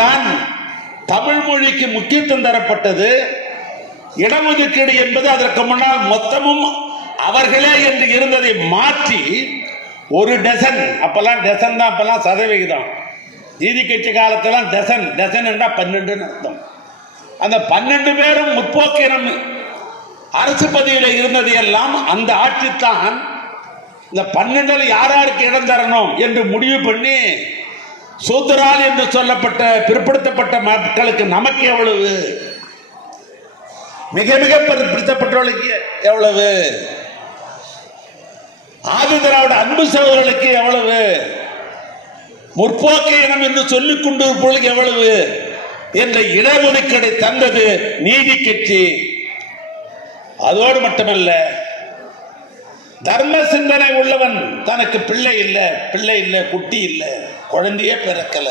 தான் தமிழ் மொழிக்கு முக்கியத்துவம் தரப்பட்டது. இடஒதுக்கீடு என்பது அதற்கு முன்னால் மொத்தமும் அவர்களே என்று இருந்ததை மாற்றி ஒரு டசன் அப்பெல்லாம் டசன் தான் அப்பெல்லாம் சதவிகிதம். நீதி கட்சி காலத்தெல்லாம் டசன் டசன் என்றால் பன்னெண்டுன்னு அர்த்தம். அந்த பன்னெண்டு பேரும் முற்போக்கினம் அரசு பதவியில் இருந்தது எல்லாம் அந்த தான் இந்த பன்னெண்டில் யார் யாருக்கு இடம் தரணும் என்று முடிவு பண்ணி சூத்திரால் என்று சொல்லப்பட்ட பிற்படுத்தப்பட்ட மக்களுக்கு நமக்கு எவ்வளவு? மிக மிக பிற்படுத்தப்பட்டவர்களுக்கு எவ்வளவு? ஆதிதராவிட அன்பு சகோதரர்களுக்கு எவ்வளவு? முற்போக்கு இனம் என்று சொல்லிக் கொண்டிருப்பவர்களுக்கு எவ்வளவு? என்ற இடஒதுக்கீடை தந்தது நீதி கட்சி. அதோடு மட்டுமல்ல தர்ம சிந்தனை உள்ளவன் தனக்கு பிள்ளை இல்லை பிள்ளை இல்லை குட்டி இல்லை குழந்தையே பிறக்கல.